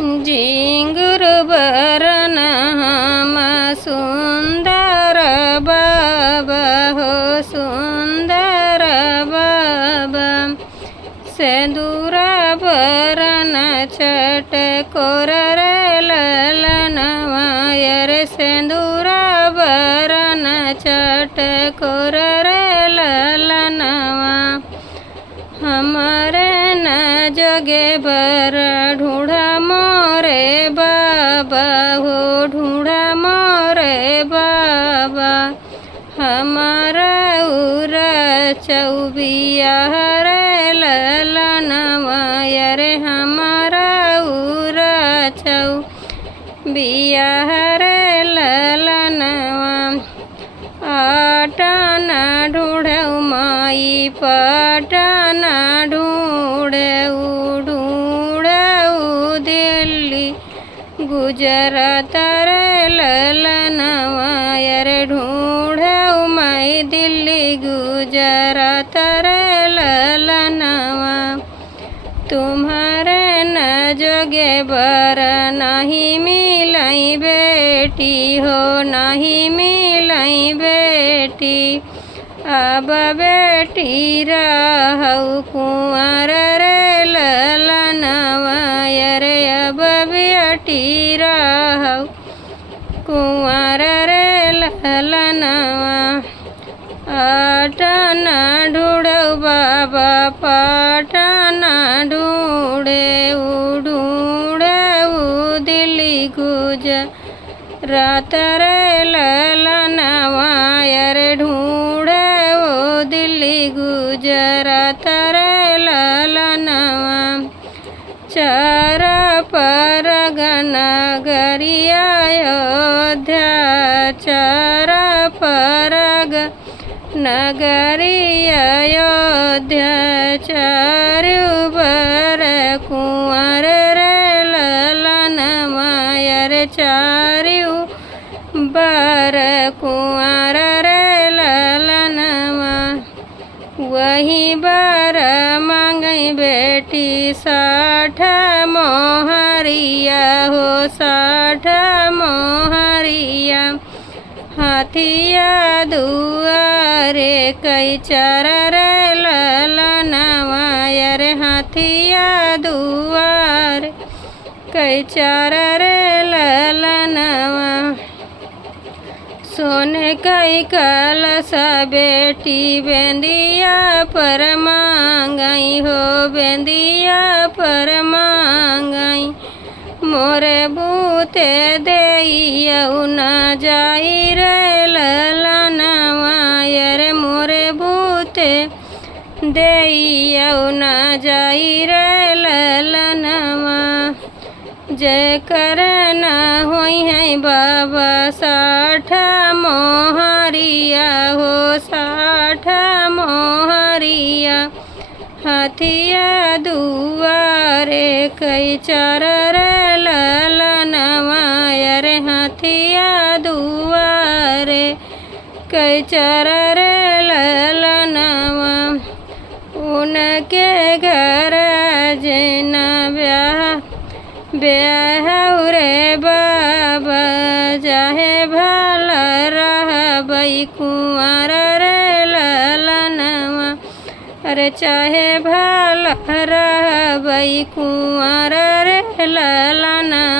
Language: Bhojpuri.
झिंगुर बरन हम सुंदर बाबा हो सुंदर बाबा। सेंदूरा बरन चटकोर रे ललनवा रे सेंदूरा बरन चटकोर रे ललनवा। हमारे न जगे बर ढूंढा मोरे बाबा हो ढूंढा मोरे बाबा। हमारा उरा चौबिया रे ललनवा रे हमारा उरा चौबिया रे ललनवा। आटना ढूंढऊ माई पटना ढूंढऊ ढूंढऊ दिल्ली गुजरात रे ललनवा रे ढूंढऊ माई दिल्ली गुजरात रे ललनवा। तुम्हारे न जोगे बर नहीं मिलाई बेटी हो नहीं मिलाई बेटी। अब बेटी रहू कुंवर रे ललनवा रे अब बेटी रहू कुंवर रे ललनवा। आटना ढूंढऊ बाबा पटना ढूंढऊ ढूंढऊ दिल्ली गुजरात रे ललनवा रे ढूंढऊ दिल्ली गुजरात रे ललनवा। चार परगन गरिया अयोध्या चार परग नगरी अयोध्या चारु बर कुंवर रे ललनवा रे चारु बर कुंवर रे ललनवा। वही बर मांगई बेटी 60 मोहरिया हो 60 मोहरिया। हाथिया दुआरे कई चार रे ललनवा रे हाथिया दुआरे कई चार रे ललनवा। सोने कई कलश बेटी बेंदिया पर मांगई हो बेंदिया पर मांगई। मोरे बूते देइयऊ न जाई रे ललनवा रे मोरे बूते देइयऊ न जाई रे ललनवा। जय कर न होई है बाबा 60 मोहरिया हो 60 मोहरिया। हाथिया दुआरे कई चार रे ललनवा रे हाथिया दुआरे कई चार रे ललनवा। उनके घर जना ब्याह रे बाबा चाहे भला रहबई कुंवर रे ललनवा अरे चाहे भला रहबई कुंवर रे ललनवा।